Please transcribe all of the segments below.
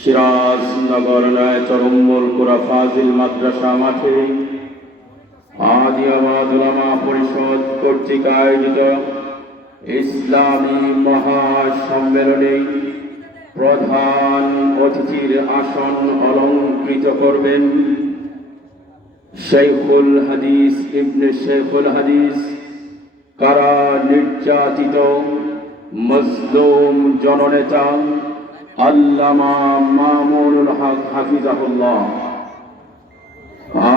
সিরাজনগর নয় চরম্বল কোরা ফাজিল মাদ্রাসা মাঠে আদিয়াবাদ উলামা পরিষদ কর্তৃক আয়োজিত ইসলামী মহাসম্মেলনে প্রধান অতিথির আসন অলঙ্কৃত করবেন শেখুল হাদিস ইবনে শেখুল হাদিস, কারা নির্যাতিত, মজলুম জননেতা আল্লামা মামুনুল হক হাফিজাহুল্লাহ।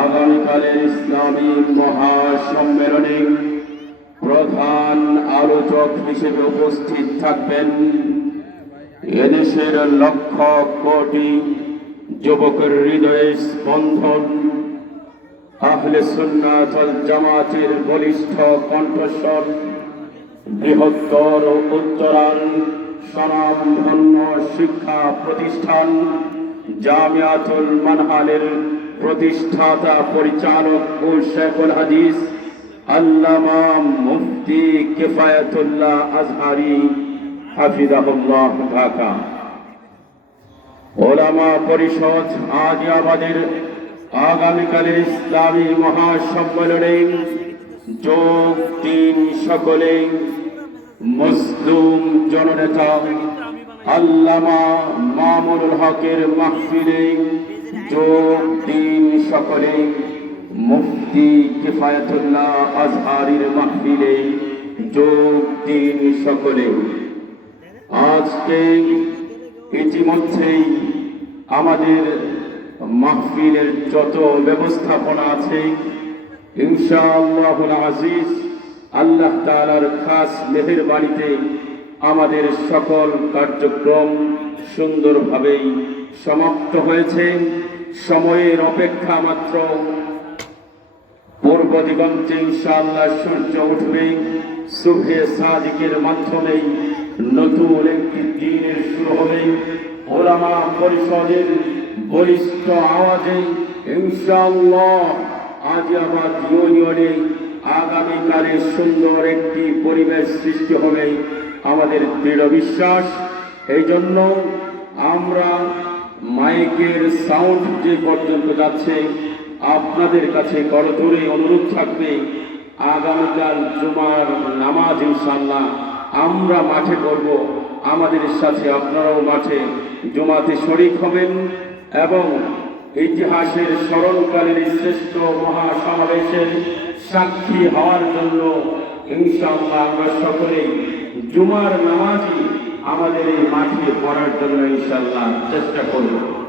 আগামীকালের ইসলামী মহাসম্মেলনে প্রধান আলোচক হিসেবে উপস্থিত থাকবেন এদেশের লক্ষ কোটি যুবকের হৃদয়ে স্পন্দন। আহলে সুন্নাত ওয়াল জামাতের বলিষ্ঠ কণ্ঠস্বর, বৃহত্তর ও উত্তরান স্বনামধন্য শিক্ষা প্রতিষ্ঠান জামিয়াতুল মানহালের প্রতিষ্ঠাতা পরিচালক ও শেখুল হাদিস আল্লামা মুফতি কিফায়াতুল্লাহ আজহারি হাফিজাহুল্লাহ ঢাকা। ওলামা পরিষদ আজ আমাদের আগামীকালের ইসলামী মহাসম্মেলনে যোগ দিন সকলে মুসলুম জননেতা আল্লামা মামুনুল হকের মাহফিলে যোগ দিন সকলে, মুফতি কিফায়াতুল্লাহ আজহারির মাহফিলে যোগ দিন সকলে। আজকে ইতিমধ্যেই আমাদের মাহফিলের যত ব্যবস্থাপনা আছে, ইনশাআল্লাহুল আজিজ আল্লাহ তাআলার খাস মেহের বাড়িতে আমাদের সকল কার্যক্রম সুন্দরভাবেই সমাপ্ত হয়েছে। সময়ের অপেক্ষা মাত্র পূর্ব দিগন্তে ইনশাআল্লাহ সূর্য উঠবে। সুভে সাদিকের মাধ্যমেই নতুন একটি দিনের শুরু হবে। ওলামা পরিষদের বলিষ্ঠ আওয়াজে ইনশাআল্লাহ আজিয়াবাদ ইউনিয়নে আগামীকালে সুন্দর একটি পরিবেশ সৃষ্টি হবে আমাদের দৃঢ় বিশ্বাস। এই জন্য আমরা মাইকের সাউন্ড যে পর্যন্ত যাচ্ছে, আপনাদের কাছে করজোরে অনুরোধ থাকবে, আগামীকাল জুমার নামাজ ইনশাল্লাহ আমরা মাঠে করব আমাদের সাথে আপনারাও মাঠে জমাতে শরিক হবেন এবং ইতিহাসের স্মরণকালের এই শ্রেষ্ঠ মহাসমাবেশের সাক্ষী হওয়ার জন্য ইনশাআল্লাহ আমরা সকলেই জুমার নামাজই আমাদের এই মাঠে পড়ার জন্য ইনশাআল্লাহ চেষ্টা করব।